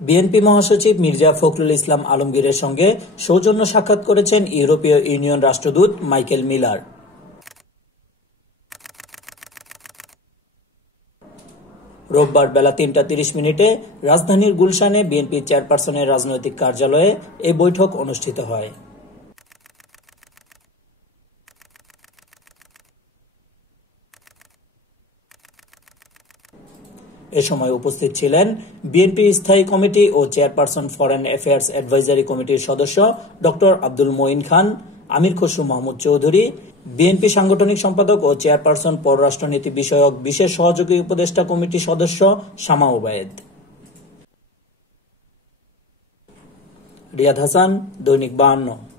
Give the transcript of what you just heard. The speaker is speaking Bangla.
বিএনপি মহাসচিব মির্জা ফখরুল ইসলাম আলমগীরের সঙ্গে সৌজন্য সাক্ষাৎ করেছেন ইউরোপীয় ইউনিয়ন রাষ্ট্রদূত মাইকেল মিলার। রোববার বেলা ৩টা ৩০ রাজধানীর গুলশানে বিএনপি চেয়ারপারসনের রাজনৈতিক কার্যালয়ে এ বৈঠক অনুষ্ঠিত হয়। এ সময় উপস্থিত ছিলেন বিএনপি স্থায়ী কমিটি ও চেয়ারপারসন ফরেন অ্যাফেয়ার্স অ্যাডভাইজারি কমিটির সদস্য ডক্টর আব্দুল মঈন খান, আমির খসরু মাহমুদ চৌধুরী, বিএনপি সাংগঠনিক সম্পাদক ও চেয়ারপারসন পররাষ্ট্রনীতি বিষয়ক বিশেষ সহযোগী উপদেষ্টা কমিটি সদস্য শামা ওবায়েদ। রিয়াদ হাসান, দৈনিক 52।